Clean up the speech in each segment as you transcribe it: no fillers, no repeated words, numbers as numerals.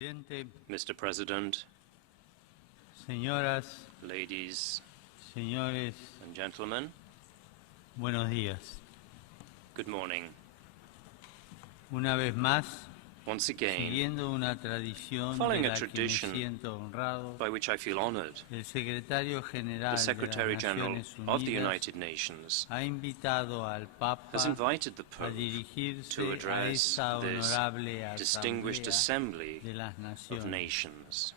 Mr. President, Señoras, ladies señores, and gentlemen, buenos días. good morning. Una vez más, Once again, siguiendo una tradición following de a la que me tradition siento honrado, by which I feel honored, el secretario general the Secretary de las General Naciones of the Unidas United Nations ha invitado al Papa has invited the a Pope dirigirse to a address esta this honorable distinguished Asamblea assembly de las of Naciones. nations.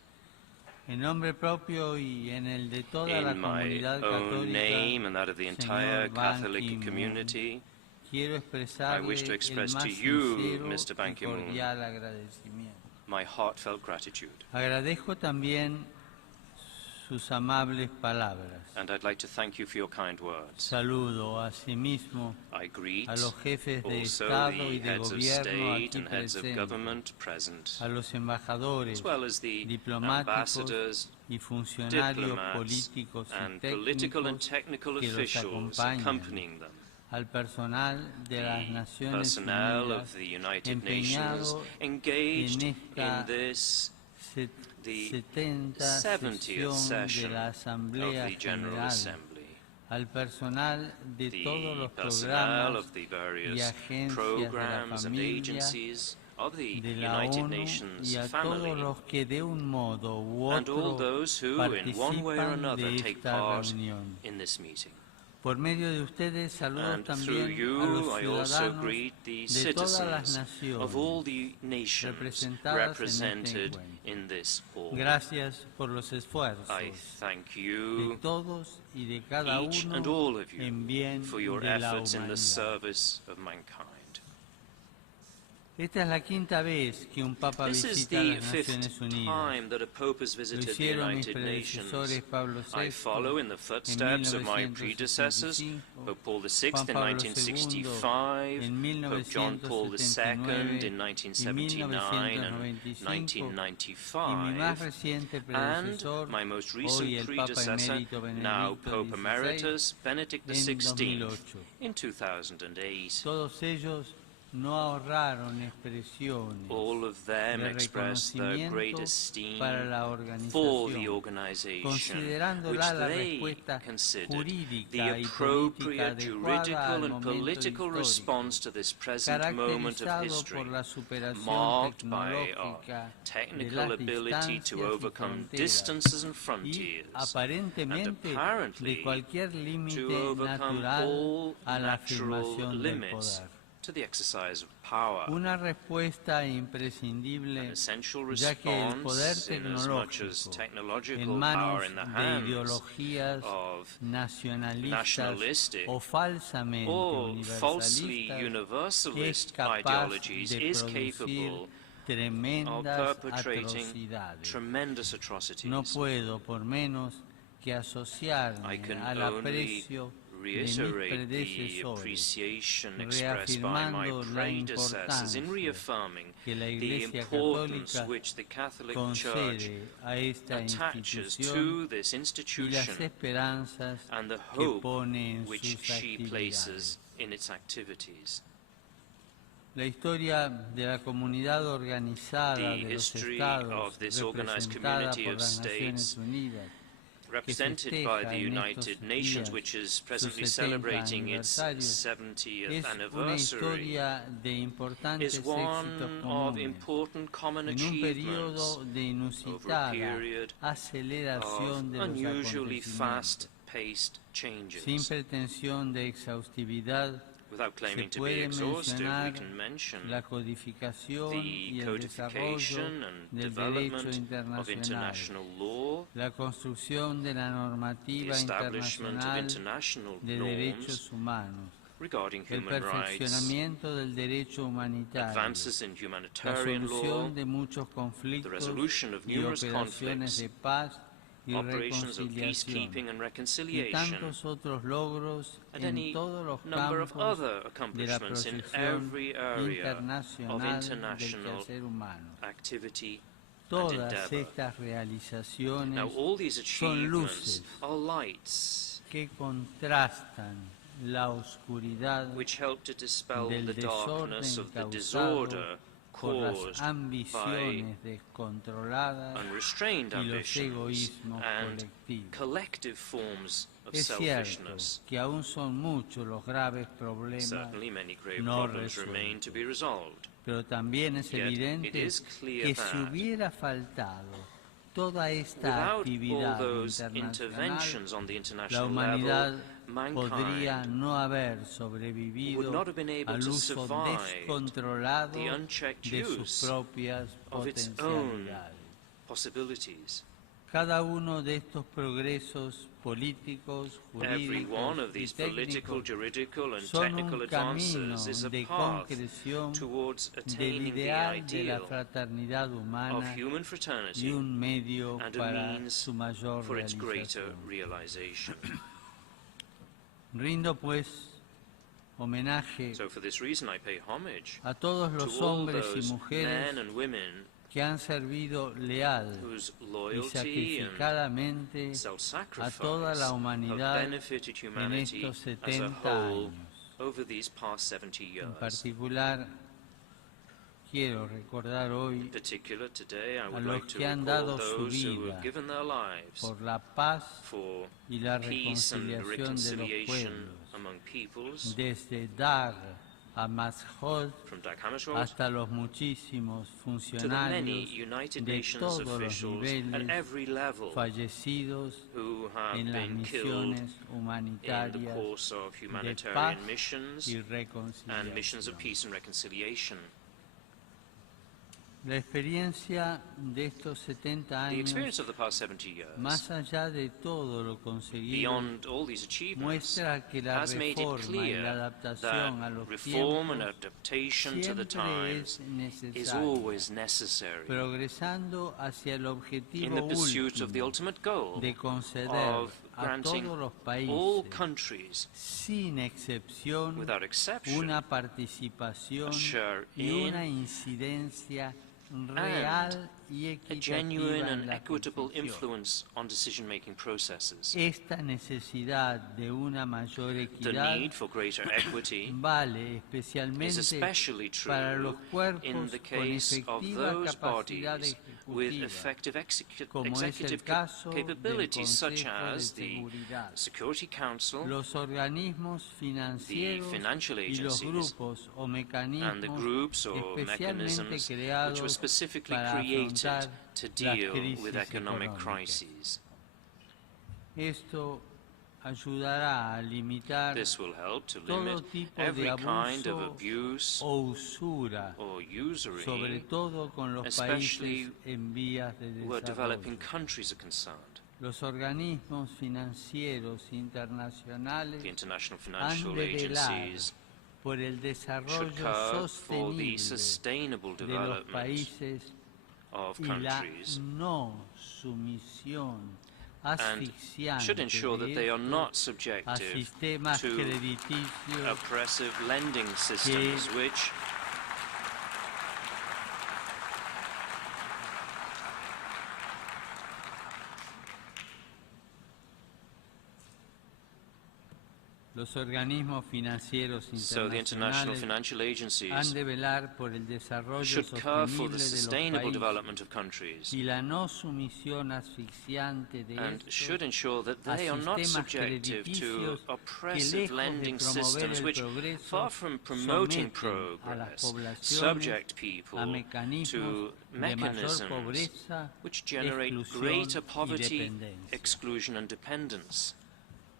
En nombre propio y en el de toda la In my comunidad own name católica, and that of the entire señor Ban Catholic Ki-moon, community, quiero I expresarle wish to el express más to you, sincero Mr. Ban y Ki-moon, cordial agradecimiento. my heartfelt gratitude. Agradezco también sus amables palabras. And I'd like to thank you for your kind words. Saludo asimismo I greet a los jefes de also Estado y the de heads of gobierno state aquí and heads of presentes, government present, a los embajadores, as well as the diplomáticos ambassadors, y funcionarios diplomats, políticos y and political and técnicos technical que los officials acompañan, accompanying them, al personal de las the Naciones personnel Unidas of the United Nations empeñado engaged en in esta this, the 70th 70th sesión de session la of Asamblea the General General, Assembly. al personal de todos The los personnel programas of the y various agencias de la programs and familia agencies of the de la United ONU Nations y a family, todos los que de un modo u and all otro those who, in one way or participan another, de take esta part reunión. in this meeting. Por medio de ustedes saludo And through también a los you, I also ciudadanos greet the de todas las citizens of all naciones the nations representadas en este represented encuentro. in this hall. Gracias por los esfuerzos I thank de you, todos y de cada each and uno all of you, en bien for your de la efforts in the humanidad. service of mankind. Esta es la quinta vez que un papa This is visita the las fifth Naciones Unidas. time that a pope has Lo visited the hicieron mis United Nations. predecesores Pablo I VI follow in the footsteps of my predecessors, 1965, Pope Paul VI Juan in Pablo 1965, II Pope John Paul II in 1979 1979 and y mi más 1995, reciente and predecesor, my most hoy recent el Papa predecessor, Emérito now Benedicto Pope XVI, Emeritus Benedict en XVI 2008. in 2008. Todos ellos no ahorraron expresiones All of them de express their great reconocimiento esteem para la for the organización, organization, which considerándola la they respuesta considered jurídica the y política appropriate adecuada juridical al and momento political histórico, response to this present moment of caracterizado history, por la superación marked by our tecnológica de technical las ability distancias to y overcome fronteras distances and y frontiers, and aparentemente apparently de cualquier to límite overcome natural all a la natural afirmación del limits poder. to the exercise of power. Una respuesta An imprescindible, essential ya que el poder response in as much as tecnológico technological en power manos in the de hands ideologías of nacionalistas nationalistic o falsamente or falsely universalistas universalist es capaz ideologies de is producir capable of tremendas perpetrating atrocidades. tremendous atrocities. No puedo por menos que I asociarme can al only aprecio de mis reiterate the predecesores, appreciation expressed by my reafirmando la predecessors in importancia reaffirming que la the Iglesia importance Católica which the Catholic Church concede a esta attaches institución to this y las institution esperanzas and the que hope pone en which sus she actividades. places in its activities. La historia de la comunidad organizada The de los history Estados, of this organized representada community por of las Naciones states, Unidas, represented festeja by the en United estos Nations, días which is su presently 70 celebrating its aniversario, 70th es una anniversary, historia de importantes is éxitos one of comunes important common en un achievements periodo de over a inusitada period aceleración of de los unusually acontecimientos. fast-paced changes. Sin pretensión de exhaustividad, Without se claiming to be puede exhaustive, we mencionar can mention la codificación the y el desarrollo codification and del derecho development of internacional, international law, la construcción de la the normativa establishment of internacional international de norms derechos humanos, regarding el human rights, perfeccionamiento del derecho humanitario, advances in la humanitarian law, solución de muchos the conflictos resolution of y numerous operaciones conflicts, de paz y operations of reconciliación, peacekeeping and y reconciliation, tantos otros logros and en any todos los number of campos other de la accomplishments in proyección every area of internacional del international quehacer humano. activity and Todas endeavor. estas realizaciones Now, all these son achievements luces are lights que contrastan la oscuridad which help to dispel del the darkness desorden of the causado disorder por las caused by ambiciones descontroladas unrestrained y los ambitions egoísmos and colectivos. collective forms of Es cierto selfishness. que aún son muchos los graves problemas Certainly many grave no problems remain to be resolved. pero también es Yet evidente it is clear que si that hubiera faltado toda esta without all actividad those internacional, interventions on the la international humanidad level, podría mankind no haber would sobrevivido not have been able al to uso survive descontrolado the unchecked de sus use propias of its own potencialidades. possibilities. Cada uno de estos progresos políticos, Every one jurídicos of y these political, técnicos juridical and son technical un camino advances is a de path concreción towards del attaining the ideal de la ideal fraternidad of humana human y fraternity un medio and a para means su mayor for its greater realización. realization. Rindo pues homenaje So for this reason I pay homage a todos to los all hombres y those mujeres men and women que han servido leal whose y loyalty and sacrificadamente a self-sacrifice toda la have humanidad benefited en humanity estos as a 70 whole años. over these past 70 En years. particular, quiero recordar In hoy particular, today I a would los like to que han recall dado su those who vida have given their lives por la paz for y la peace and reconciliación de los reconciliation pueblos, among peoples, desde Dar a Masjid from Dag Hammarskjöld hasta los muchísimos to the many funcionarios United de Nations todos los officials at niveles every level fallecidos who have en las been killed misiones in the humanitarias course of de paz humanitarian missions y and missions of reconciliación. peace and reconciliation. La experiencia de estos 70 The años, experience of the past 70 years, más allá de todo lo conseguido, beyond all these achievements, muestra que la has made it reforma y la clear adaptación a that los reform and tiempos adaptation to the siempre times es is necesaria, always necessary progresando hacia el in objetivo the pursuit of the último ultimate goal de conceder of a granting todos los all países, countries sin excepción, without exception una participación a share y in una incidencia real y a equitativa genuine en and la equitable construcción. influence on decision-making processes. Esta necesidad de una mayor The equidad need for greater equity vale is especialmente especially para los true cuerpos in the con case of efectiva those capacidad bodies with ejecutiva, effective como es el executive caso del capabilities such Consejo de as the Seguridad, Security Council, los organismos the financieros financial y los agencies, grupos o and the mecanismos groups or especialmente mechanisms which were creados specifically para created afrontar to las deal with crisis economic económicas. crises. Esto ayudará a limitar This will help to todo limit tipo de every kind of abuso abuse o usura, or usury, sobre todo con los especially países en vías de where developing desarrollo. countries are concerned. Los organismos financieros internacionales The international han financial de velar agencies por el should desarrollo curb for the sostenible sustainable de los development países of y la countries no sumisión and asfixiante should ensure de that they are estos not a subjective sistemas to crediticios oppressive lending systems which Los organismos financieros so the international internacionales financial han agencies de velar por el desarrollo should care for sostenible the de los sustainable países development of countries y la no sumisión asfixiante de and estos should ensure that a they are not sistemas subjective to crediticios que oppressive lejos de lending promover systems el which, progreso, far from promoting someten a las progress, poblaciones subject a people mecanismos to de mayor mechanisms pobreza, which generate exclusión greater y poverty, dependencia. exclusion and dependence.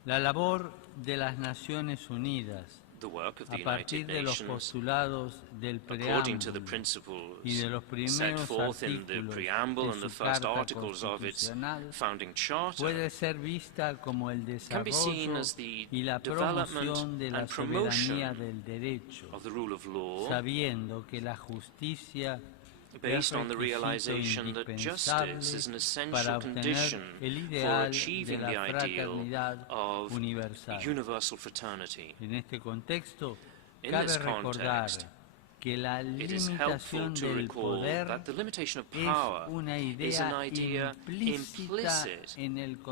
La labor de las Naciones Unidas The work of the a partir United de los Nations, postulados del according to the preámbulo principles y de los set primeros forth in the artículos preamble de and the su first Carta articles of its Constitucional founding charter, puede ser vista como el can be seen desarrollo as the y la development promoción de la and soberanía promotion del derecho, of the rule of law, sabiendo que la justicia based es on the requisito realization that indispensable justice is an para essential obtener condition el for ideal de achieving la the ideal fraternidad of universal. universal fraternity. En este contexto, In cabe this recordar context, que la it is helpful limitación to del recall poder that the limitation of es power una is an idea idea implícita implicit en el in the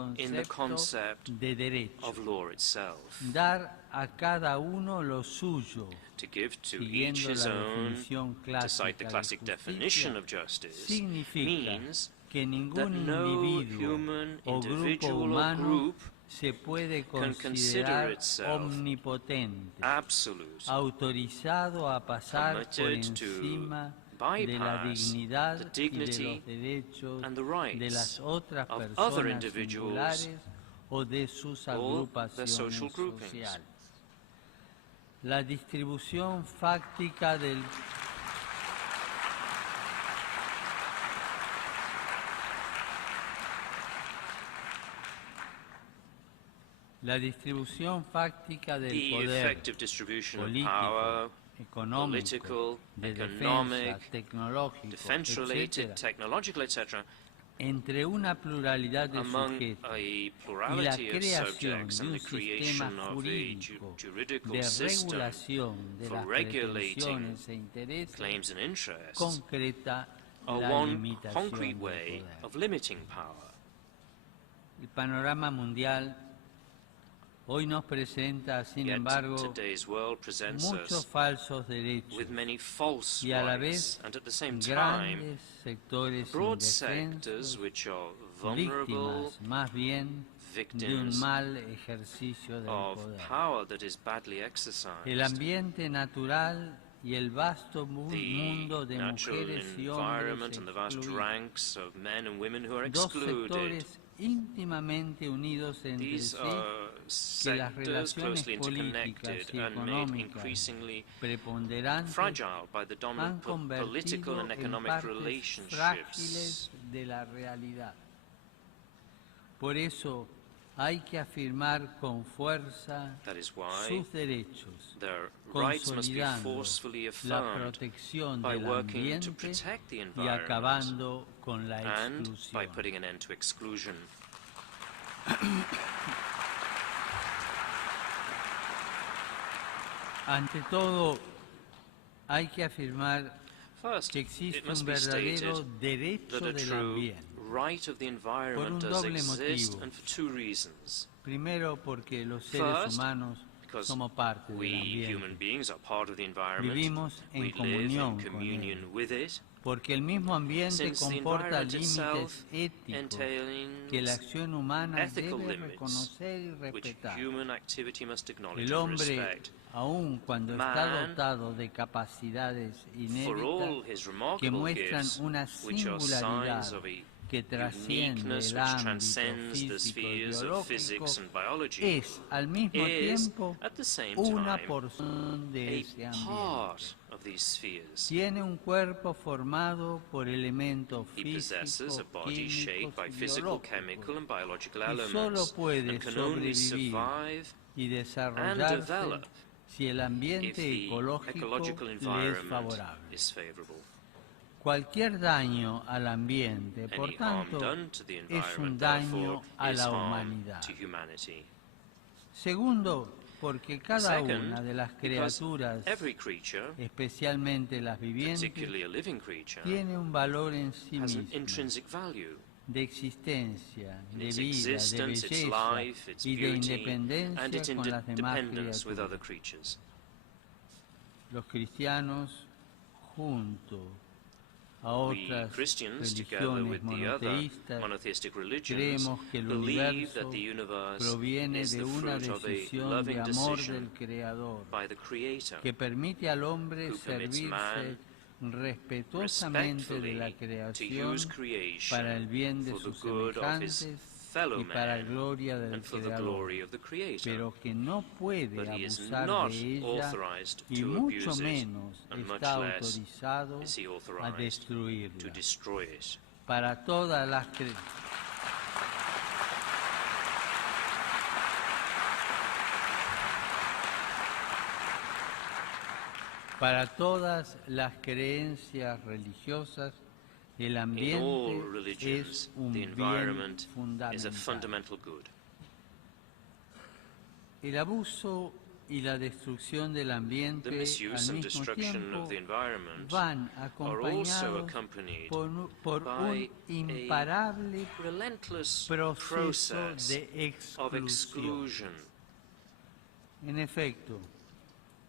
concepto concept de derecho. of law itself. Dar a cada uno lo suyo, To give to siguiendo each his la own, definición to cite the clásica de classic definition justicia, of justice, significa means que that ningún no individuo human, o grupo individual or humano group se puede can consider considerar itself omnipotente, absolute, autorizado a pasar por permitted to encima de la bypass dignidad the y de dignity los derechos and the de las rights otras of other personas individuals singulares o de sus or their agrupaciones social groupings. sociales. La distribución fáctica del The poder effective distribution of político, power, económico, political, de economic, defensa, tecnológico, defense-related, etcétera, technological, etc., entre una pluralidad de among sujetos a y la plurality of creación subjects de and un the sistema creation of a jurídico juridical de system regulación de for las regulating pretensiones e intereses claims and interests concreta are la one limitación concrete del way poder. of limiting power. El panorama mundial hoy nos presenta, sin Yet embargo, today's world presents muchos us falsos derechos with many false y a la rights, vez and at the same time, grandes sectores broad sectors indefensos, which are vulnerable, víctimas más bien de un victims mal ejercicio del of poder. power that is badly exercised. El ambiente natural y el vasto The mundo de natural mujeres y environment hombres and the vast excluidos, ranks of men and women who are dos excluded. sectores íntimamente unidos entre These sí, are que las sectors relaciones closely políticas interconnected y and made económicas increasingly preponderantes fragile by the dominant han political convertido and en economic partes relationships. frágiles de la realidad. Por eso hay que afirmar con fuerza That is why sus derechos, their rights must be consolidando forcefully la affirmed protección by del working to ambiente protect the y environment acabando con la and by exclusión. putting an end to exclusion. Ante todo, hay que afirmar First, que it existe must un be stated verdadero derecho that a del true ambiente. right of the environment un does doble exist, motivo. and for two reasons. Primero, porque los seres First, humanos because somos parte del we human ambiente. beings are part of the environment. Vivimos en We live comunión in con communion él. with it. Porque el mismo ambiente Since the comporta environment límites itself éticos entails que la acción humana ethical debe limits reconocer y which respetar. human activity must acknowledge El and hombre, respect. aun cuando está Man, dotado de capacidades For all inéditas his que remarkable muestran gifts, una which are singularidad signs of a que trasciende uniqueness el which ámbito transcends the físico y spheres of biológico, physics and biology, es al mismo is, tiempo at the same una time, porción de ese a ambiente. part of these spheres. Tiene un cuerpo formado por elementos He possesses a físicos, body shaped químicos by y physical, chemical, biológicos and biological y solo elements, puede and can only sobrevivir survive y and desarrollarse develop si el if ambiente the ecológico ecological le es environment favorable. is favorable. Cualquier daño al ambiente, por Any harm tanto, done to the es un environment, daño therefore, a is la harm humanidad. to humanity. Segundo, porque cada Second, una de las because criaturas, every creature, especialmente las vivientes, particularly a living creature, tiene un valor en sí has an mismo, intrinsic value. de existencia, de Its vida, de existence, its belleza life, its y de beauty, and independencia its con las demás interdependence with other criaturas. creatures. Los cristianos, junto a We otras Christians, together religiones with the other monoteístas, monotheistic religions, creemos que el believe universo that the universe proviene is de the una fruit of a decisión de loving amor decision del Creador by the Creator, que permite al hombre who permits servirse man respetuosamente de la respectfully to creación use creation para el bien de for the sus good of his semejantes fellow y para la man gloria del and for the Creador, glory of the Creator. pero que no puede But he is abusar not de ella authorized y to mucho abuse it, menos and much está less autorizado is he a authorized to destruirla. destroy it. Para todas las Para todas las creencias religiosas, el In all ambiente religions, es un the bien environment is a fundamental. fundamental good. El abuso y la destrucción del The ambiente misuse al and mismo destruction tiempo of the environment van are also acompañados accompanied por by un imparable a relentless proceso process de of exclusión. exclusion. En efecto,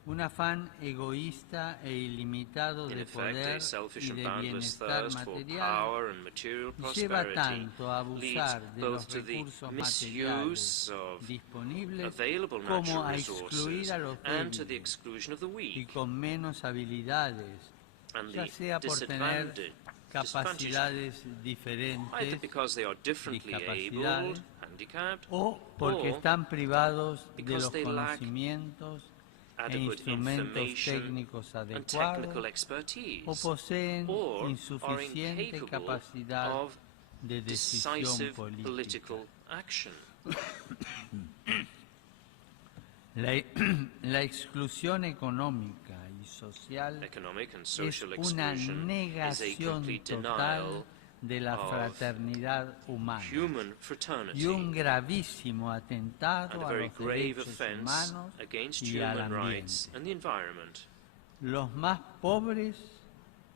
un afán egoísta e ilimitado In de effect, poder a selfish y and de boundless bienestar thirst for material power and material lleva prosperity tanto a leads abusar de both los to the recursos materiales misuse of disponibles available como natural a excluir resources a los and to the débiles exclusion of the y weak, con menos habilidades, and ya the sea por tener disadvantage, capacidades either diferentes, because they are differently discapacidades, abled, handicapped, o porque or están privados de because los they lack conocimientos e adequate instrumentos information técnicos and adecuados, technical o expertise, poseen or are insuficiente incapable capacidad of de decisión decisive política. political action. La exclusión económica y social Economic and es social una exclusion is a negación complete total denial de la of fraternidad humana human y fraternity un gravísimo and atentado a a very los grave derechos offense humanos against y al human ambiente. rights and the environment. Los más pobres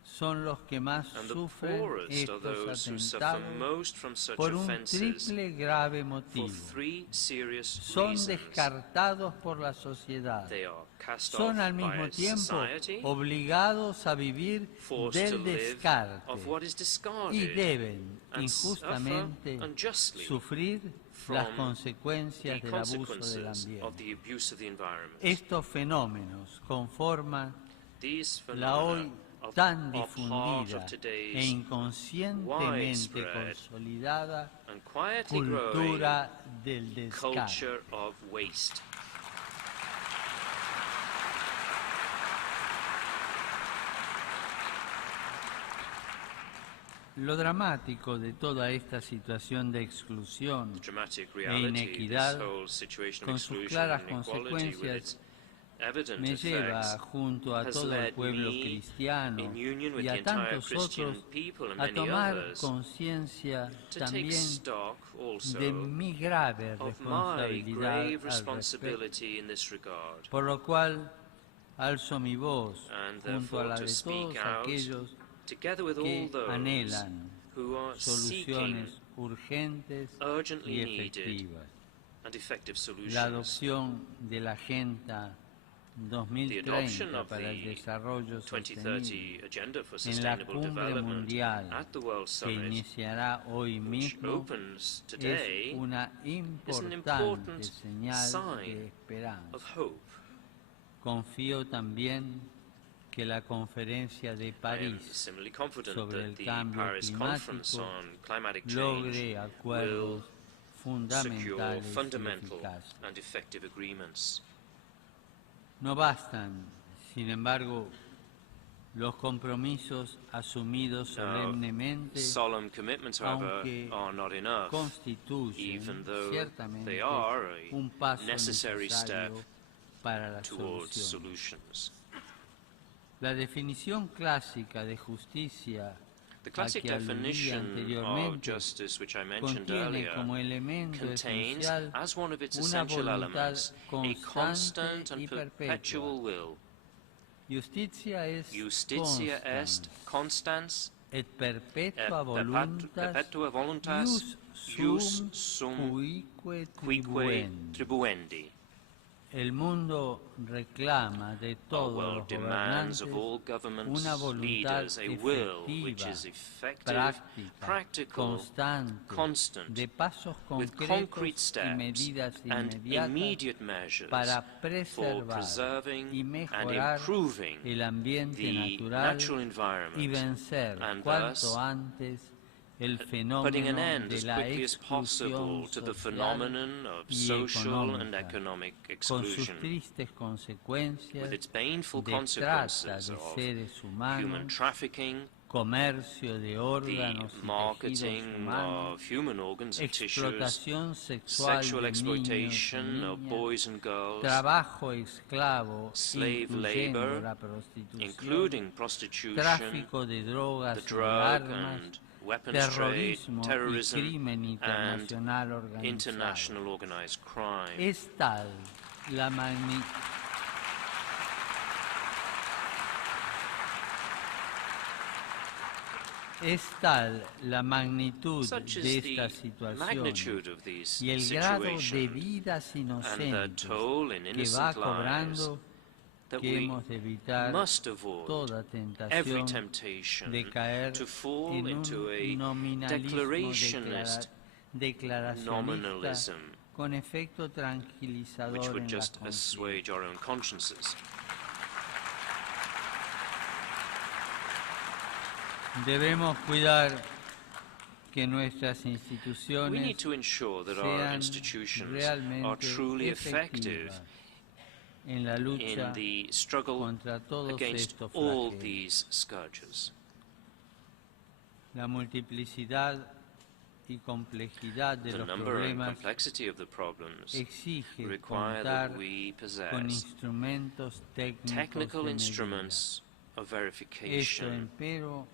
son los que más And the sufren poorest are estos those who suffer atentados most from such por un offenses triple grave for motivo. three serious Son reasons. descartados por la sociedad. They are cast Son off al mismo by tiempo society, obligados a vivir forced to del live descarte of what is y discarded, deben and injustamente suffer unjustly sufrir from las consecuencias the del abuso del consequences of ambiente. the abuse of the environment. Estos fenómenos conforman These la hoy phenomena tan are part difundida of e today's inconscientemente widespread consolidada and quietly growing cultura del descarte. culture of waste. Lo dramático de toda esta situación de exclusión The dramatic e reality, this inequidad, whole situation of con sus exclusion claras and inequality with its consecuencias, evident me lleva effects, junto a has todo el led pueblo me, cristiano in union with y the a entire tantos Christian otros, people and a many tomar others, conciencia to take también stock also de mi grave of my responsabilidad grave al respecto, responsibility in this regard. por lo cual alzo mi voz And junto a la therefore to de speak todos out, aquellos together with all que those anhelan who are seeking soluciones urgentes urgently y needed efectivas. and effective La solutions. adopción de la Agenda The adoption 2030 of para el the desarrollo 2030 sostenible Agenda for en la Sustainable cumbre Development mundial at the World que Summit, iniciará hoy which mismo opens es today, una is an importante important señal de sign esperanza. of hope. Confío también que la conferencia de I am París similarly confident sobre that el the cambio Paris Conference climático on Climatic Change logre will acuerdos secure fundamentales y fundamental eficaces. and effective agreements. No bastan, sin embargo, los compromisos asumidos solemnemente, Solemn commitments, however, aunque are not enough, constituyen even though ciertamente they are a un paso necessary step necesario para la towards solución. solutions. La definición clásica de justicia The a classic que aludí definition of anteriormente justice, which I mentioned contiene earlier, como elemento contains, esencial as one of its una essential voluntad elements, a constant constante y and perpetual perpetua. will. Justitia est Justitia est constans constans et et perpetua voluntas perpetua voluntas ius ius sum cuique quique tribuendi. tribuendi. El mundo reclama de Our todos world los demands gobernantes of all governments, una voluntad leaders, a will which efectiva, is effective, práctica, practical, constante, constant, de pasos with concretos concrete y steps medidas and inmediatas immediate measures para for preservar preserving y and mejorar improving el ambiente the natural natural y environment, vencer and cuanto thus antes el putting fenómeno an end de as la quickly as possible exclusión to the social phenomenon of y social and económica, economic con sus exclusion, tristes consecuencias with its painful de trata consequences de of seres human humanos, trafficking, comercio de the órganos y tejidos marketing humanos, of human organs and tissues, explotación sexual sexual de niños y exploitation of niñas, boys and girls, trabajo esclavo, slave incluyendo labor, la prostitución, including prostitution, tráfico de the drogas y de drug armas, and weapons trade, terrorismo y terrorism, crimen and internacional organizado. international organized crime. Es tal la Es tal la magnitud Such de is the estas situaciones magnitude of these y el grado de situations vidas and the inocentes toll in que va innocent lives cobrando that que we hemos de evitar must avoid toda every tentación temptation de caer to fall en into un a nominalismo declarationist declaracionista nominalism con efecto which tranquilizador would en la just assuage our own consciences. Debemos cuidar que nuestras We need instituciones to ensure that our sean institutions are realmente truly effective efectivas en la in lucha the struggle contra todos against estos all flagelos. these scourges. La multiplicidad y complejidad de The los number and problemas complexity of the problems exige require contar that we con possess instrumentos técnicos technical de medida. instruments of Esto, verification, empero,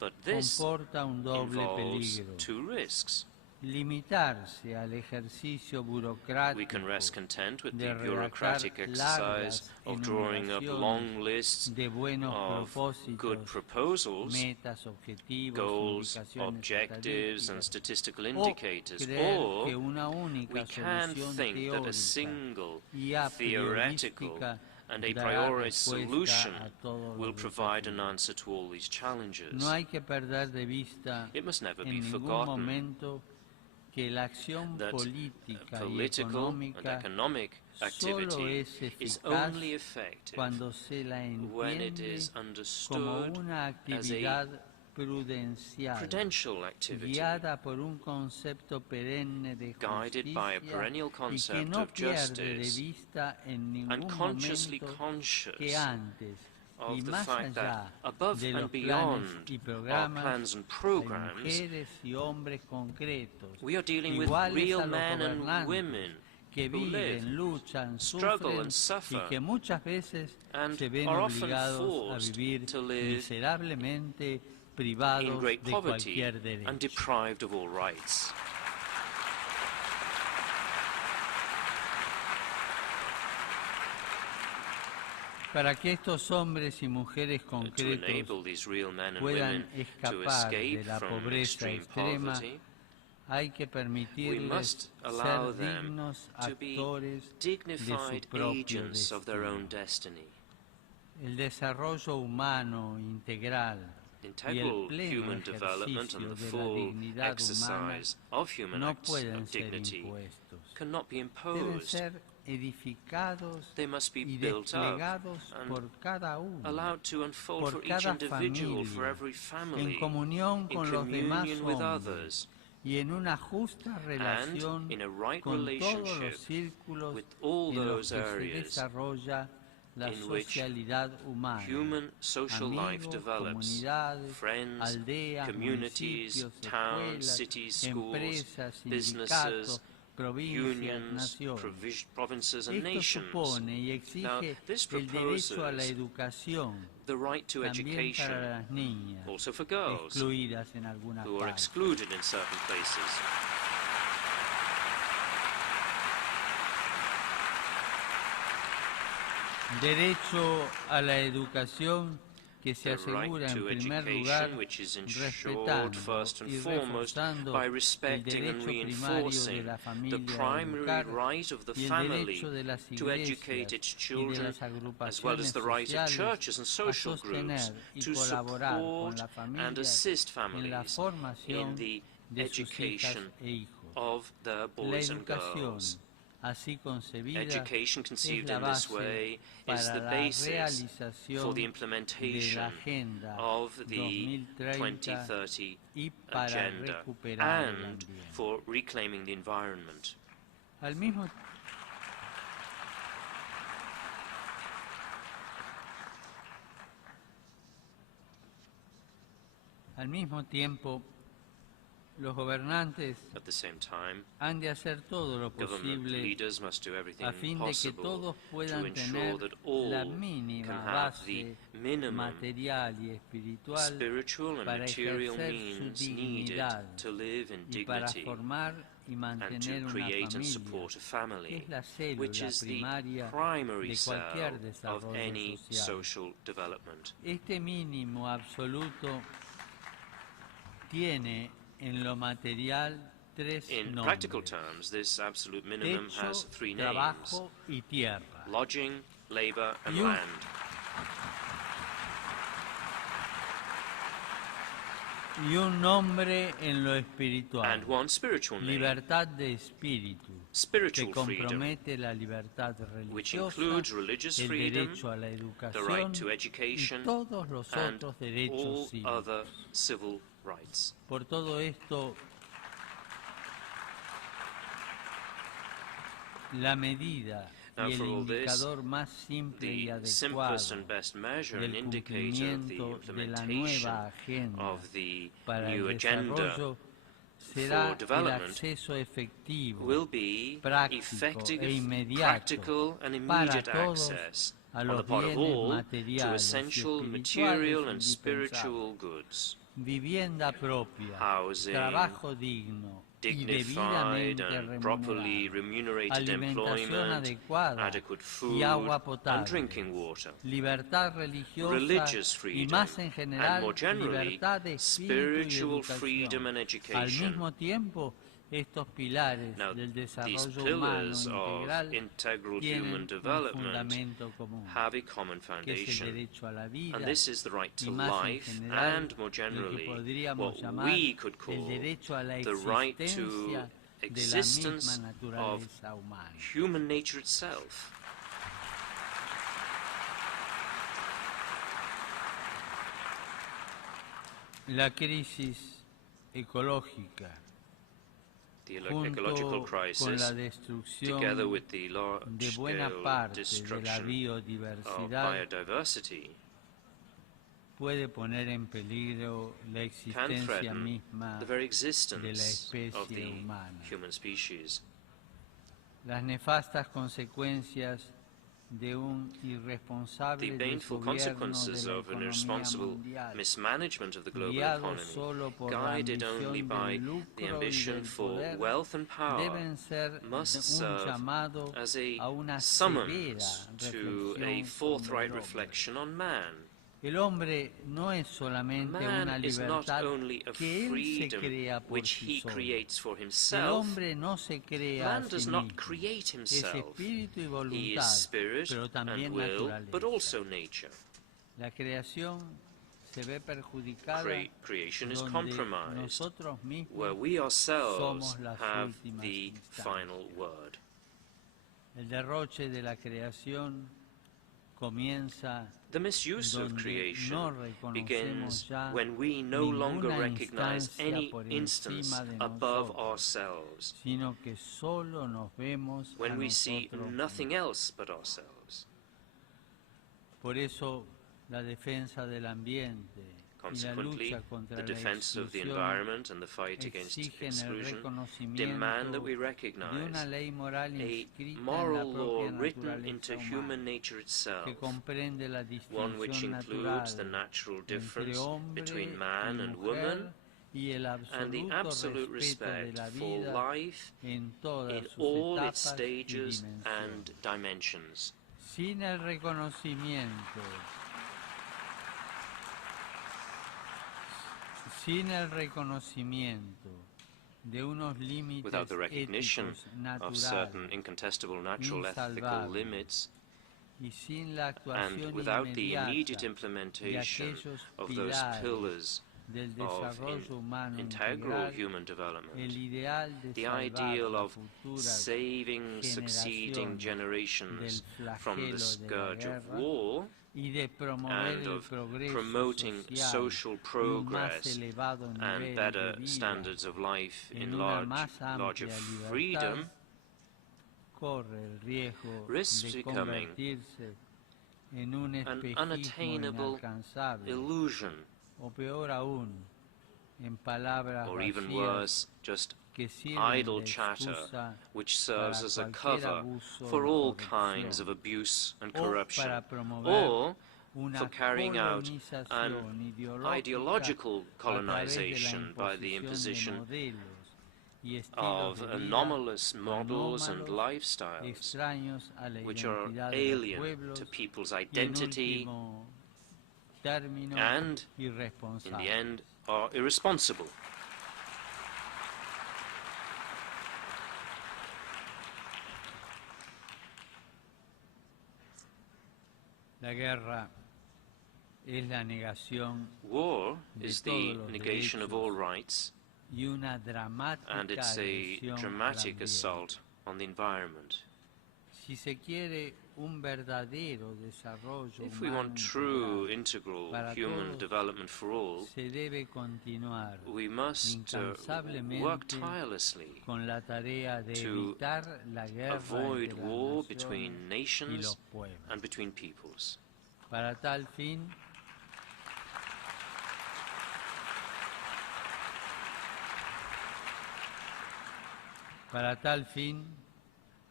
but this comporta un doble involves peligro. two risks. Limitarse al ejercicio We can rest burocrático content with de the bureaucratic redactar exercise largas of drawing up long enumeraciones lists de buenos of good propósitos, proposals, metas, objetivos, goals, indicaciones objectives, and estadísticas, statistical o indicators, creer or que una única we can solución think that a teórica single y a theoretical priorística and a dará priori respuesta solution a todos will los provide an desafíos. answer to all these challenges. No hay que perder de vista It must never be en ningún forgotten momento que la acción that política y political and económica economic solo activity es is eficaz only effective cuando se la when it entiende is como understood una as a actividad prudencial, prudential activity, guiada por un concepto perenne de guided by a justicia perennial y que concept no of pierde de justice, vista en and ningún consciously momento conscious que antes y of the más fact that allá above de los and planes beyond y our programas plans and hay programs, mujeres y hombres concretos, we are dealing with iguales real a los men and gobernantes, women que who live, viven, luchan, struggle sufren and suffer, y que muchas veces and se ven are often obligados a forced vivir to live miserablemente in privados great de poverty cualquier and derecho. deprived of all rights. Para que estos hombres y mujeres To concretos enable these real men and puedan women to escapar de escape la from pobreza extreme extrema, poverty, hay que we permitirles must allow ser them dignos to be actores de su dignified propio agents of their own destino. destiny. El desarrollo humano integral y el Integral pleno human development and ejercicio the de la full dignidad humana exercise of human no acts pueden of ser dignity impuestos. cannot be Deben imposed. ser edificados They must be y built up desplegados and por cada uno, allowed to unfold por for each cada individual, for familia, every en family, comunión in con los demás communion with hombres others, y en una justa relación in a right con todos relationship los círculos with all en los those que se areas desarrolla la in which socialidad humana, human social life amigos, develops. comunidades, Friends, aldeas, communities, municipios, towns, escuelas, cities, schools, empresas, businesses, sindicatos, provincias, unions, naciones. provinces and Esto nations. supone y Now, exige this el derecho a la proposes educación, the right to también education, para las niñas, also for girls, excluidas en algunas who are partes. excluded in certain places. Derecho a la educación que se The asegura right en to primer lugar education, which is ensured respetando first and y foremost reforzando by el respecting and derecho primario de reinforcing la the familia a primary educar right of the y el family derecho de las to educate iglesias its y de children, las as well as agrupaciones the right of sociales churches and a social groups sostener y to colaborar con support la and familia assist en la families formación in the de sus hijas education e hijos. of their La boys and educación, girls. así concebida, Education es conceived la in this base way is para the la basis for realización the de implementation la Agenda of the 2030 2030 y para agenda recuperar el and ambiente. for reclaiming the environment. Al mismo tiempo, los gobernantes At the same time, han de hacer todo lo government posible leaders must do everything a fin de que possible todos to puedan ensure tener that all la can mínima have the base minimum material y espiritual spiritual and para material ejercer su means needed dignidad to live in y para dignity formar y and mantener to una create and familia, support a que family, es la which célula is the primaria primary de cell cualquier of desarrollo any social. social development. Este mínimo absoluto tiene en lo material tres In nombres: practical terms, this absolute minimum techo, has three names: trabajo y tierra. lodging, labor, and You- land. Y un nombre en lo espiritual: And one spiritual name, libertad de espíritu, que spiritual freedom, compromete la libertad which religiosa, includes religious el freedom, derecho a la the educación right to y education, todos los and otros derechos all cívicos. other civil rights. Por todo esto, la medida Now, y el for all this, indicador más simple y the adecuado simplest and best measure and del indicator of the cumplimiento de la implementation nueva agenda of the para new el agenda desarrollo será for el development acceso efectivo, will be práctico effective, e inmediato practical, and para immediate todos access a on los the part of bienes all to materiales y essential espirituales material and indispensables: spiritual goods: vivienda propia, housing, trabajo digno y dignified debidamente and properly remunerado, remunerated alimentación employment, adecuada adequate y food, agua and potable, drinking water, libertad religiosa religious y freedom, más en and general more generally, libertad de espíritu y de spiritual freedom educación. and Al education. mismo tiempo, estos pilares Now, del these desarrollo humano pillars of integral integral human tienen un development fundamento común, have a common que es el foundation, derecho a la vida, and this is the right y to más en life, general and more lo que generally, podríamos what llamar we could el call derecho a la the right to existencia de la misma existence of naturaleza humana. human nature itself. La crisis ecológica, The ecological junto con la crisis, destrucción together with the de buena large-scale parte de la destruction of biodiversidad, biodiversity, puede poner en peligro la can existencia threaten misma the very de la existence of especie the humana. human species. Las nefastas consecuencias de un irresponsable The painful desgobierno de consequences la of an economía irresponsible mundial, mismanagement of the global guiado economy, solo por la guided only ambición by del the lucro y ambition del for poder, wealth and power, deben ser must un serve llamado as a a una summons severa to a reflexión sobre forthright el hombre. reflection on man. El hombre no es solamente Man una is not libertad only a que él se freedom crea por which sí he solo. creates for El himself. hombre no se crea a Man sí does not mismo. create Es himself. espíritu y He is voluntad, spirit pero también and will, naturaleza. but also nature. La creación se ve perjudicada Creation is donde compromised, nosotros where mismos we ourselves somos las have últimas the instancias. final word. El derroche de la creación comienza The misuse of donde creation no reconocemos begins ya when we no longer ninguna recognize instancia any por instance encima de above nosotros, ourselves, sino que solo nos vemos a when we see nosotros nothing mismos. else but ourselves. Por eso la defensa del ambiente y la Consequently, lucha contra the la defense of the exclusión environment and the fight against exigen el exclusion reconocimiento demand that we de una recognize ley moral a inscrita en la moral law propia written into naturaleza human humana, nature itself, que comprende la one which distinción includes the natural natural entre difference hombre between y man and mujer woman, y el and the absoluto absolute respeto de respect la for vida life en todas in sus all its etapas y stages dimensiones. and dimensions. Sin el reconocimiento de unos límites Without the recognition éticos of naturales certain incontestable natural ethical insalvables, limits, y sin la and actuación without the immediate inmediata de implementation aquellos of those pilares pillars del of desarrollo humano integral integral, human el development, ideal de the salvar ideal las of futuras saving succeeding generaciones generations del from the flagelo de la scourge of guerra war y de promover and el of progreso promoting social social y un más progress elevado nivel and better de vida standards of life en in una más larger amplia libertad, freedom, corre el riesgo risks de becoming convertirse en un an espejismo unattainable inalcanzable, illusion, o peor aún, en palabras or even vacías worse, just que sirven idle de chatter excusa which serves para as a cualquier cover abuso for y all corrupción, kinds of abuse and o corruption, para promover or una for carrying out an colonización ideological ideológica a través de la colonization by the imposición imposition de modelos y estilos of de vida anomalous models and anómalos, lifestyles extraños a la which are identidad de los alien pueblos to people's y en identity último término and, in the irresponsables. end, are irresponsible. La guerra es la negación War de is todos the los negation of all derechos rights, y una and dramática it's a agresión al dramatic ambiente. assault on the environment. Si se quiere un verdadero desarrollo If we humano want true, integral integral para human todos, development for all, se debe continuar we must work incansablemente tirelessly con la tarea de to evitar la guerra avoid entre war las between naciones y nations los pueblos. and between peoples. Para tal fin,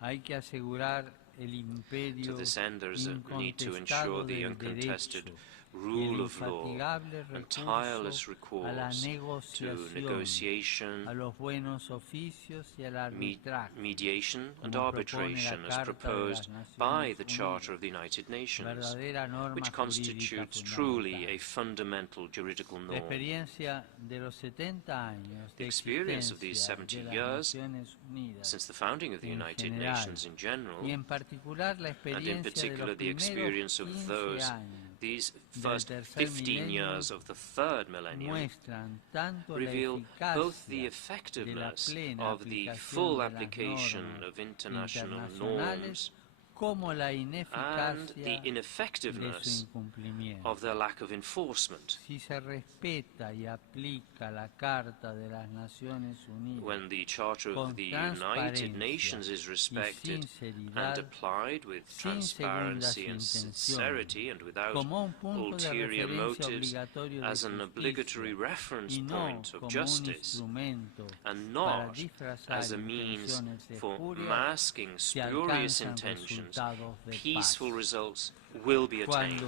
hay que asegurar el To imperio this end, there is a need to incontestado ensure the del uncontested derecho y el rule of law infatigable and tireless recurso a la recourse to negociación, a negotiation, los buenos oficios y al arbitraje, mediation and como propone la arbitration as Carta de proposed las by Naciones the Charter Unidas, of the United Nations, verdadera norma which jurídica constitutes truly a fundamental. fundamental juridical La norm. experiencia de los 70 años The de experience of these existencia 70 de las years Naciones Unidas since the founding of the en United general, Nations in general, y en particular la and in experiencia de particular los the primeros experience of 15 años these del first tercer 15 milenio, years of the third millennium, muestran tanto la reveal both the eficacia de la effectiveness plena of the aplicación full de las application normas of international internacionales norms como la and the ineficacia de su ineffectiveness incumplimiento. of their lack of enforcement. Si se respeta y aplica la Carta de las Naciones Unidas When the Charter of con the United transparencia Nations is y respected and sinceridad, applied with sin segundas transparency and intenciones, sincerity and without como un punto de ulterior referencia motives, obligatorio de as an obligatory justicia reference y no point of como un justice, instrumento and para not disfrazar as a means intenciones for espurias, masking se spurious alcanzan intentions, resultados de peaceful paz. results will be attained.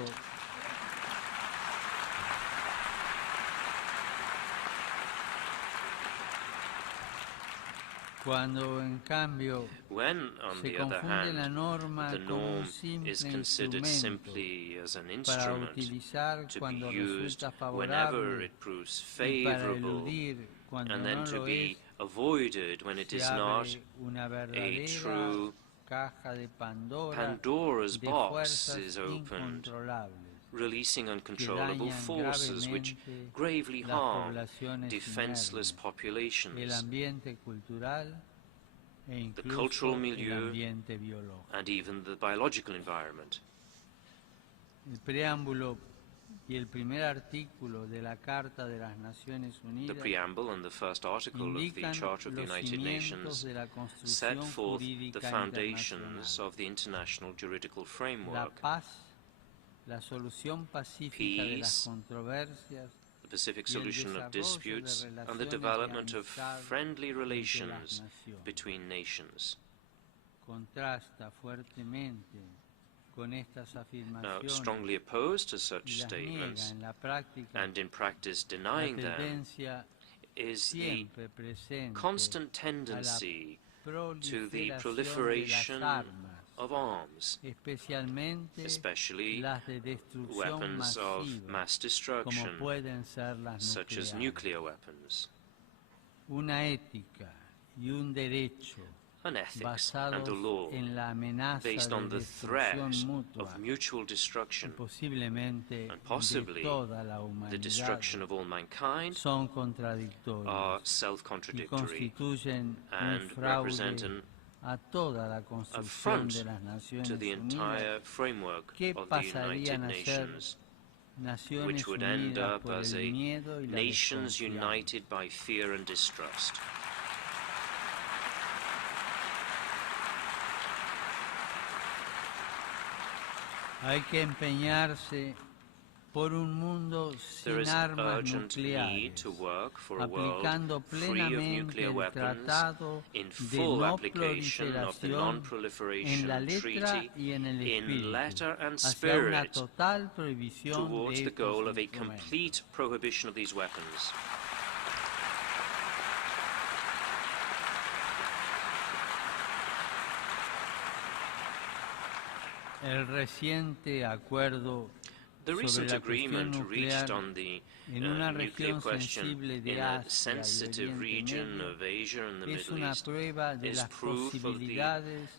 Cuando en cambio When, on se the other confunde la hand, norma the como un norm simple is considered instrumento simply as an para instrument utilizar to be cuando used resulta whenever favorable it proves y para favorable, eludir cuando and no then to lo be es, avoided when it se is not, abre una a verdadera true caja de Pandora Pandora's de box fuerzas is opened, incontrolables releasing que uncontrollable dañan forces which gravemente gravely las harm poblaciones defenseless inermes, el populations, ambiente cultural e the incluso cultural el milieu, ambiente biológico. and even the biological environment. El preámbulo y el primer artículo de la Carta de las Naciones The Unidas preamble and the first article of the indican Charter of the los United cimientos Nations de la set construcción forth the jurídica foundations internacional. of the international juridical La framework, paz, la solución pacífica de las peace, controversias the pacific y el solution of desarrollo de disputes, and the relaciones de development of amistad friendly entre las relations naciones. between nations. Contrasta fuertemente con estas Now, afirmaciones strongly opposed to y such las niega statements, en la práctica and in practice la denying them, tendencia is the siempre presente constant a la tendency to the proliferación de las proliferation armas, of arms, especialmente especially las de destrucción weapons of masiva, mass como destruction, pueden ser las such as nucleares. nuclear weapons. Una ética y un derecho An ethics and basados a law en la amenaza based on de the threat destrucción mutua of mutual y destruction posiblemente and possibly de toda la the humanidad destruction of all mankind son are contradictorios y self-contradictory constituyen un and represent fraude an a toda la construcción affront de las to Naciones the Unidas, entire framework que of the United pasarían a ser Nations, Naciones which would end Unidas up por as el a miedo y la nations desconfianza. united by fear and distrust. Hay que empeñarse por un mundo There sin is armas urgent need nucleares, to work for a world aplicando free of plenamente nuclear el weapons, Tratado in de full no application of the proliferación en Non-Proliferation la letra Treaty, y en el in letter espíritu, and hacia una spirit, total prohibición towards de the estos goal of a instrumentos. complete prohibition of these weapons. El reciente acuerdo The sobre recent la cuestión agreement reached nuclear on the en una nuclear región question sensible in de a Asia y sensitive Oriente region Medio of Asia and the es Middle una East prueba de is las proof of the posibilidades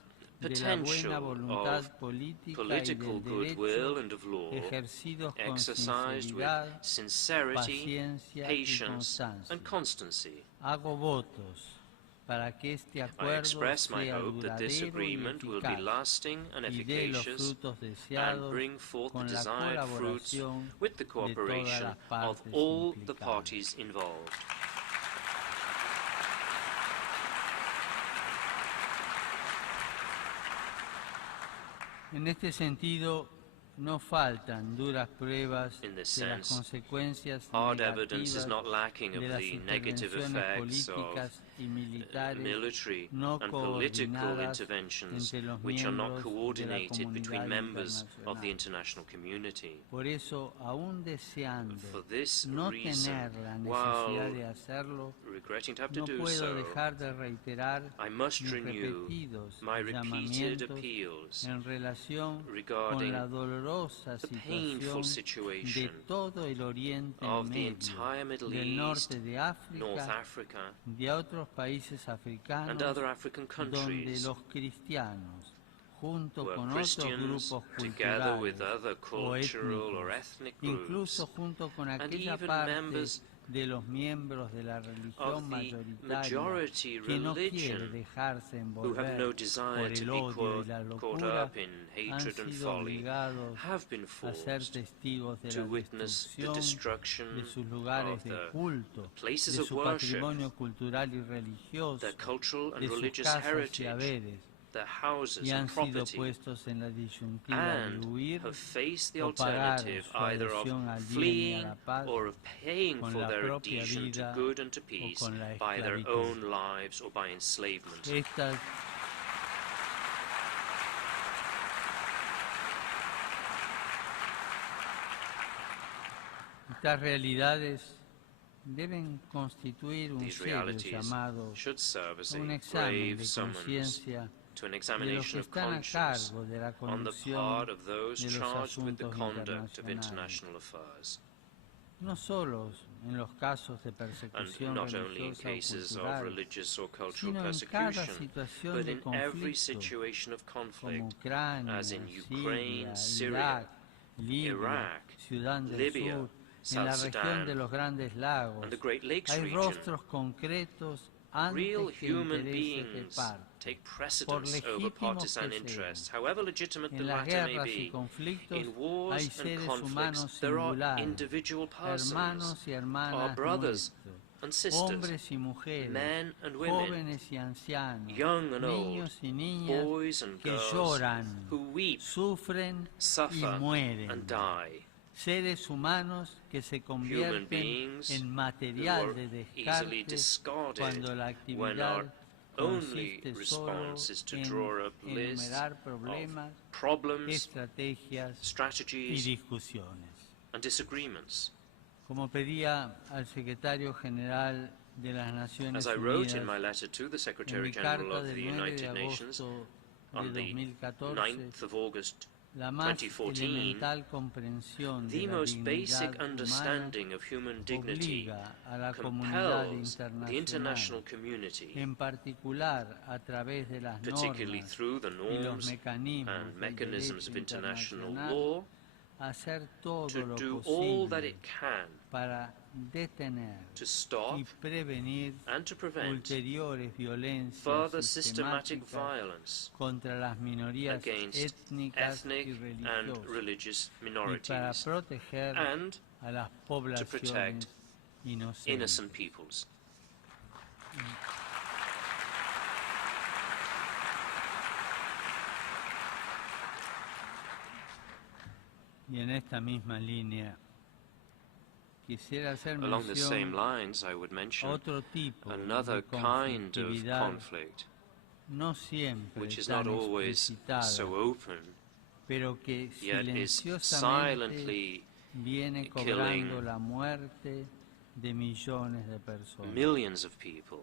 de la buena potential voluntad of política y political del goodwill derecho and of law ejercidos con exercised with sinceridad, sincerity, paciencia y patience, constancia. and constancy. Hago votos para que este I acuerdo express my sea hope that this duradero y agreement will be eficaz lasting and y dé los efficacious frutos and deseados bring forth the con la desired fruits colaboración with the de todas cooperation las of partes all the implicadas. parties involved. En este sentido, no faltan duras pruebas In this de las sense, consecuencias hard evidence is negativas not lacking of de las the negative intervenciones effects of políticas y militares military no and political coordinadas interventions entre los which are not miembros de la coordinated between comunidad members of the internacional. international community. Por eso, aún deseando For this no reason, tener la necesidad while de hacerlo, regretting to have to no do puedo so, dejar de reiterar I must mis renew repetidos my repeated llamamientos appeals en relación con regarding la dolorosa the painful situación de situation todo el Oriente of the Medio, entire Middle del East, norte de North África, Africa, de otros países africanos, and other African donde countries, los cristianos, junto where con otros Christians, grupos together with culturales other o cultural or étnicos, ethnic groups, incluso junto con and aquella even parte members de los miembros de la of religión the mayoritaria majority que no quiere religion dejarse who have envolver no por desire to el be odio y la caught locura, up in han hatred and sido folly, obligados have been a ser forced testigos de to la witness the destrucción destruction de sus lugares of de the culto, places de of su worship, patrimonio cultural y religioso, their cultural and de sus religious casas y heritage, haberes, their houses y and han sido property, puestos en la disyuntiva de and huir have faced the o pagar alternative su either of adhesión al bien y a fleeing la paz or of paying con for la their propia adhesion to vida good and to o peace con la by their esclavitud. own lives or by enslavement. Estas realidades deben constituir un These serio realities llamado should serve as a un a examen grave de summons conciencia to an de los examination que of están a conscience cargo de la on the conducción part of those de los charged with the asuntos conduct of internacionales, international affairs, no solo en los casos de and persecución not only in religiosa o cases of cultural, religious or cultural sino en cada persecution, situación but de in every conflicto, situation of como conflict, Ucrania, as in Siria, Ukraine, Syria, Irak, Libia, Iraq, Sudán del Libya, Sur, en la South región de Sudan, los Grandes Lagos. and the Great Lakes Hay region. rostros concretos Real antes que human intereses de beings parte. take Por precedence over legítimos partisan que interests, sean. however legitimate the En las latter may guerras y be. conflictos In wars hay and seres conflicts, humanos there are singulares, individual persons, hermanos y our hermanas brothers nuestros, and sisters, hombres y mujeres, men and women, jóvenes y ancianos, young and old, niños y niñas boys and que girls, lloran, who weep, sufren y suffer, mueren. and die. Seres humanos que se convierten beings en who material are de easily descarte discarded cuando la when our actividad only consiste solo response is to en draw up lists enumerar of problemas, problems, estrategias y strategies, discusiones. and disagreements. Como pedía al secretario general de las Naciones As I wrote in my Unidas letter to the en Secretary mi General carta of the del 9 de United Nations agosto de on the 2014, 9th of August la más 2014, elemental comprensión de the la most dignidad basic humana understanding of human dignity obliga a la comunidad compels the internacional, international community, en particular a través de las particularly normas through the y los norms mecanismos and del mechanisms of derecho international internacional, law, a hacer todo to lo do all that posible it can para detener to stop y prevenir and to prevent ulteriores violencias further systematic sistemáticas violence contra las minorías against étnicas ethnic y and religiosas religious y para minorities proteger and a las to poblaciones protect inocentes. innocent peoples. Y en esta misma línea quisiera hacer Along the same mención lines, I would a mention otro tipo another de kind of conflictividad conflict, no siempre which is tan not always explicitada, so open, pero que yet is silenciosamente silently viene killing cobrando la muerte de millones de personas. millions of people.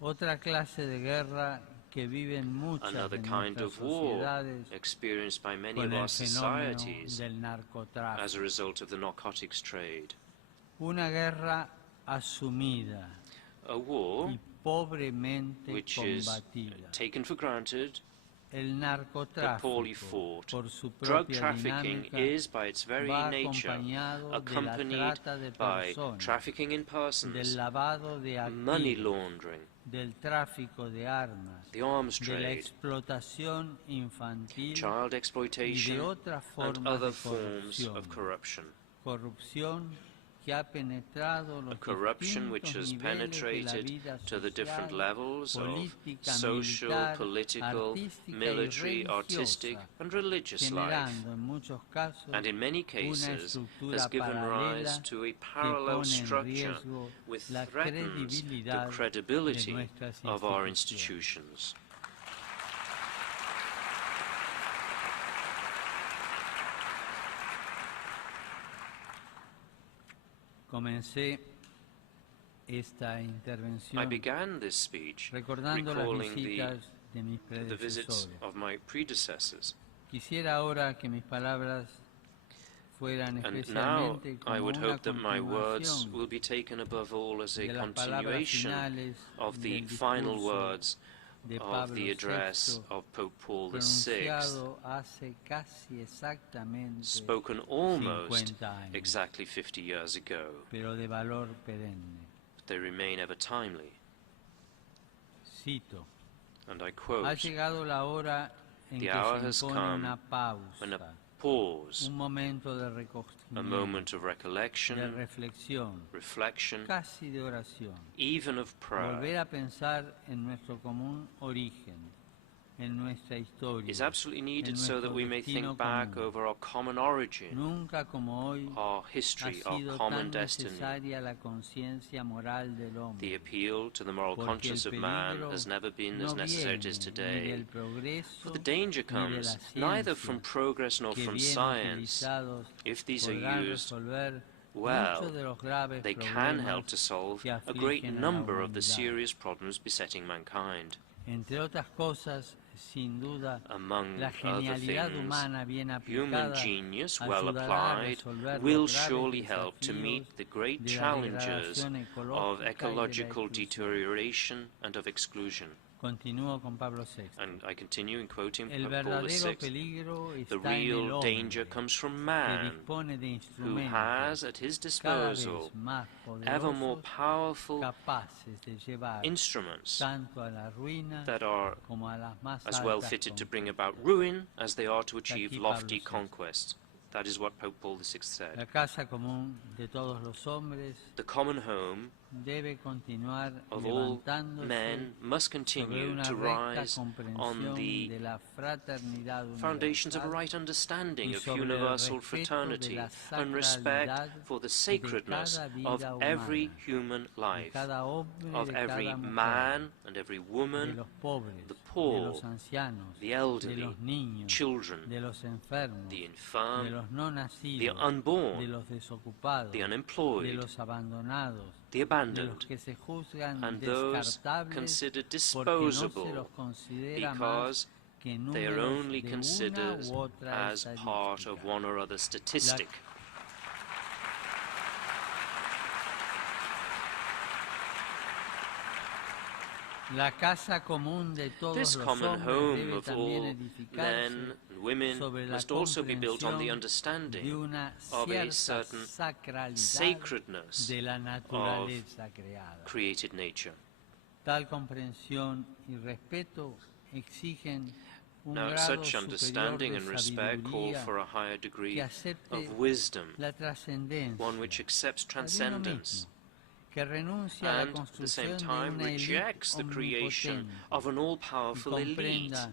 Otra clase de guerra que viven muchas another de kind nuestras of war sociedades experienced by many con of el our fenómeno societies del as a narcotráfico. result of the narcotics trade. Una guerra asumida A war y pobremente which is combatida. taken for granted El but poorly narcotráfico, fought. por su Drug propia trafficking dinámica, is, by its very va nature, acompañado de la accompanied trata de by personas, trafficking in del persons, lavado de money activos, laundering, del tráfico de armas, the arms de la trade, explotación infantil child y de exploitation, otras and formas other de forms of corrupción. corruption. Corrupción que ha penetrado A los corruption which distintos has niveles de la penetrated vida to the different social, levels of política, social, militar, political, artística military, y artistic, religiosa, and religious life, generando en muchos casos and in many una cases estructura has given rise paralela to a que parallel pone en structure riesgo which la threatens the credibilidad de credibility nuestras of our instituciones. institutions. Comencé esta intervención I began this speech recordando las recalling visitas de mis the visits predecesores. of my predecessors. Quisiera ahora que mis palabras fueran And now especialmente I como would una hope that my words continuación will be taken above all as a de las palabras continuation finales of the del final discurso words de of Pablo the address VI, of Pope Paul VI, pronunciado hace casi exactamente spoken almost 50 años, exactly 50 years ago. pero de valor perenne. But they remain ever timely. Cito: And I ha quote, llegado la hora en "The que hour se has impone come una when a pausa, pause, un momento de a recogimiento, moment of de recollection, reflexión, reflection, casi de oración. even of Volver prayer, a pensar en nuestro común origen, en nuestra historia, is absolutely needed en so that nuestro we may destino think back común. over our common origin, Nunca como hoy our ha history, our sido common tan destiny. necesaria la conciencia moral del The hombre, appeal to the moral porque conscience el of man peligro has never been no as necessary as viene it is ni today. del progreso For the danger ni de comes la neither from ciencia, progress nor que from bien science. utilizados If these are podrán used resolver well, muchos de los graves they can help problemas to solve que a great afligen a la number of the humanidad. serious problems besetting mankind. Entre otras cosas, sin duda, Among la other genialidad things, humana bien human aplicada genius, well ayudará a applied, resolver will los graves surely help to meet desafíos the great de la challenges degradación of ecológica y de la ecological exclusión. deterioration and of exclusion. Continúo con Pablo VI. And I continue in quoting El Pope Paul verdadero VI. peligro The está en el real danger hombre, comes from que man, dispone de who has instrumentos at his cada vez disposal más ever more poderosos, powerful capaces de llevar instruments tanto a la ruina that are como a las más as well altas fitted to bring conquistas. about ruin as they are to achieve Aquí lofty Pablo VI. conquests. That is what Pope Paul VI said. La casa común de todos los hombres The common home debe continuar of all levantándose men must sobre continue una to recta rise on comprensión the de la fraternidad foundations of a universal right understanding y of sobre el universal respeto de fraternity la and respect sacralidad for the de sacredness cada of vida every humana, human de life, cada hombre, of de every cada mujer, man and every de woman, los pobres, the de poor, los ancianos, the de elderly, los niños, children, de los enfermos, the de infirm, los no the nacidos, de unborn, los desocupados, the de unemployed, los abandonados, the de los abandoned, que se juzgan and those descartables considered porque no se disposable los considera más because que they are números only de una considered u otra as part of estadística. one or other statistic. La casa común de todos This los common hombres home debe of también all edificarse men and women sobre la must also be built on the comprensión de understanding una of a cierta certain sacralidad sacredness de la naturaleza creada. created nature. Tal comprensión y respeto exigen un Now, grado such superior understanding de and respect call sabiduría for a higher degree que acepte of wisdom, la trascendencia, one which accepts la de uno transcendence, mismo, que renuncia a la and at the same construcción de time una élite rejects the creation omnipotente of an y all-powerful elite, comprenda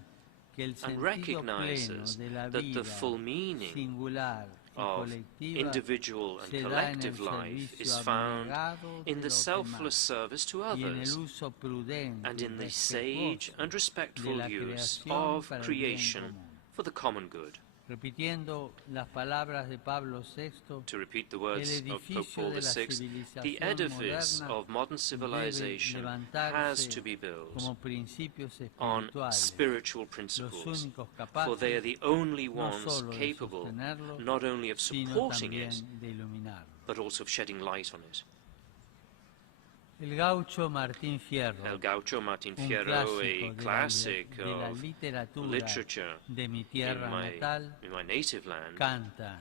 que el and sentido pleno recognizes de la that the vida full meaning singular y of colectiva individual and se da en el collective life servicio is found abnegado de in the los selfless demás service to y en el others, uso prudente and y in the sage respetuoso and de respectful la use creación of para el bien creation común. for the common good. Repitiendo las palabras de Pablo VI, To repeat the el words of Pope edificio Paul de la VI, the civilización edifice moderna of modern debe civilization has levantarse to be built como principios on espirituales, spiritual los principles, únicos for they are capaces the only no ones solo de capable sostenerlo, not only of sino supporting it, también de iluminarlo. but also of shedding light on it. El gaucho Martín Fierro, El Gaucho Martin un Fierro, clásico a de classic de la of literatura literature de mi tierra natal, in my native land, canta: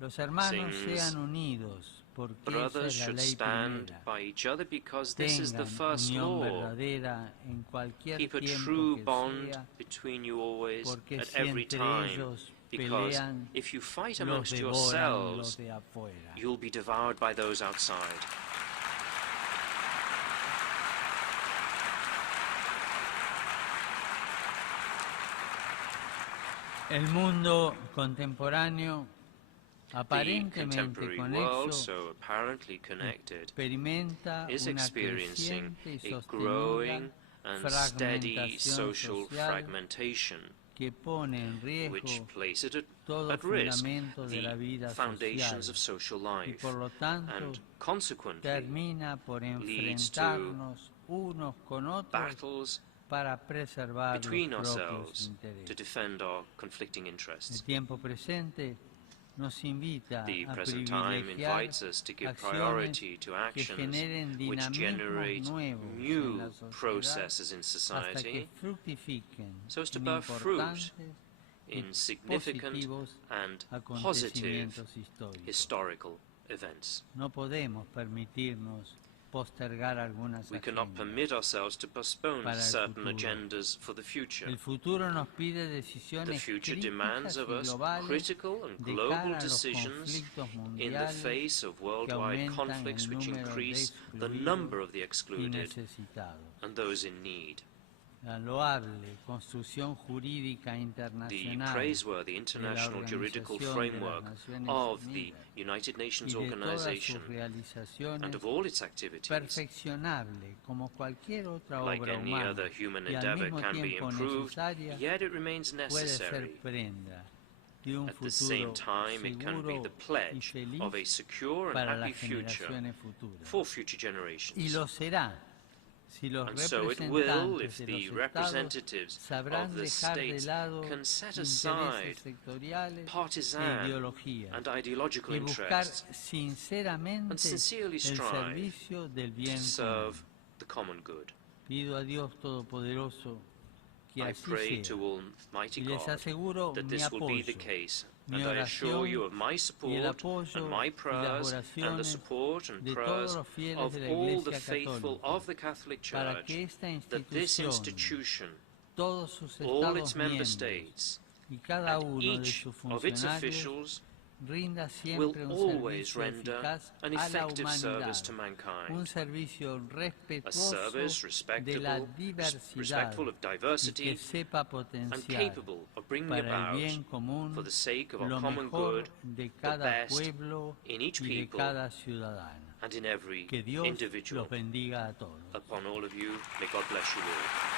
los hermanos sings, sean unidos, porque esa brothers es la should ley stand primera. by each other because this is the Tengan first unión law. verdadera en cualquier Keep a tiempo true que bond sea, between you always, porque at si every entre time, ellos because pelean, if you fight los amongst devoran los yourselves, de afuera. you'll be devoured by those outside. El mundo contemporáneo, The aparentemente contemporary world, conexo, so apparently connected, experimenta is una experiencing creciente y a sostenida growing and steady fragmentación social social fragmentation, que pone en which riesgo places todo at risk fundamento de la the vida foundations social of social y life, por lo tanto and consequently termina por leads to enfrentarnos unos con otros battles para preservar los between propios ourselves to intereses. defend our conflicting El interests. tiempo presente nos invita The a present time privilegiar invites us to give acciones priority to que actions generen which dinamismos generate nuevos en new la sociedad processes in hasta que society fructifiquen so as to en bear fruit importantes y in significant positivos and positive acontecimientos históricos. historical events. No podemos permitirnos postergar algunas We cannot agendas. permit ourselves to postpone para el certain futuro. agendas for the future. El futuro nos pide The decisiones future críticas demands of y us globales critical and de global cara a los decisions conflictos in the mundiales face of que worldwide aumentan conflicts el which número de increase the excluidos number of the y excluded necesitados. and those in need. La loable construcción jurídica The internacional praiseworthy de la international juridical Organización de las framework Naciones of the Unidas United y Nations de todas Organization sus and realizaciones, of all its activities, perfeccionable como cualquier otra like obra any humana other human y al endeavor, mismo can be tiempo improved, necesaria, yet it remains puede ser necessary. prenda de un At the same futuro time, it can be seguro the y pledge of a feliz secure and para happy las future generaciones futuras. for future Y generations. lo será si los And so it will representantes if de the los estados representatives sabrán of the dejar de states lado can set intereses aside sectoriales e partisan ideologías and ideological y buscar interests and sinceramente sincerely el strive servicio del to bien común. serve the common good. Pido a Dios Todopoderoso que I así pray sea to Almighty y les God aseguro that mi this will be the apoyo, case, mi and I assure you oración of my y el support apoyo and my y prayers las and the oraciones support and de todos prayers los fieles of de la all the Iglesia faithful Católica of the Catholic para Church que esta that this institución, institution, todos sus all its estados member miembros states, y cada and uno de each sus of its funcionarios officials rinda will siempre un always servicio render eficaz an a la effective humanidad, service to un mankind, servicio a respetuoso service de la respectable, diversidad respectful of y que diversity, sepa and potenciar capable of bringing para el about, bien común for the sake of our lo common mejor good, de the cada best pueblo in each y de people cada ciudadano. and in every Que Dios individual. los bendiga a todos. Upon all of you, may God bless you all.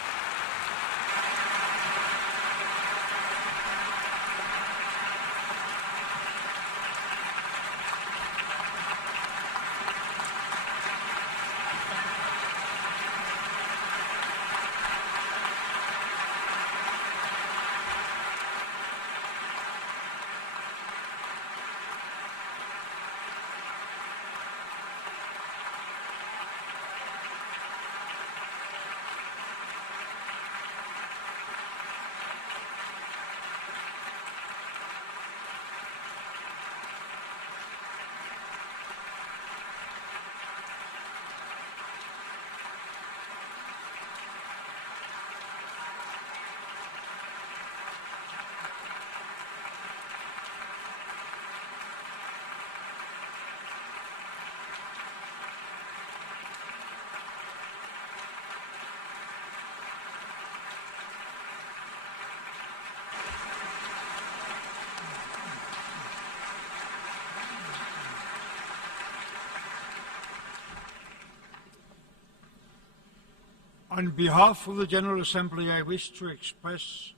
On behalf of the General Assembly, I wish to express,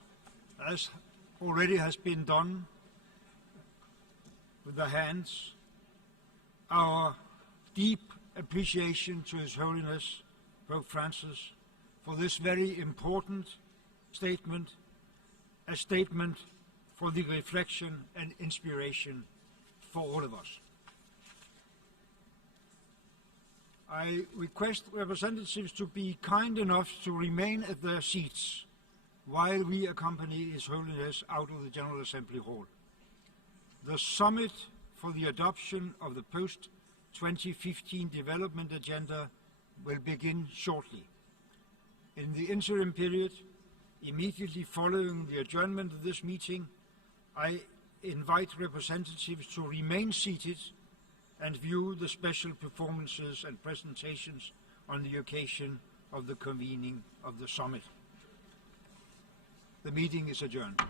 as already has been done with the hands, our deep appreciation to His Holiness Pope Francis for this very important statement, a statement for the reflection and inspiration for all of us. I request representatives to be kind enough to remain at their seats while we accompany His Holiness out of the General Assembly Hall. The summit for the adoption of the post-2015 development agenda will begin shortly. In the interim period, immediately following the adjournment of this meeting, I invite representatives to remain seated and view the special performances and presentations on the occasion of the convening of the summit. The meeting is adjourned.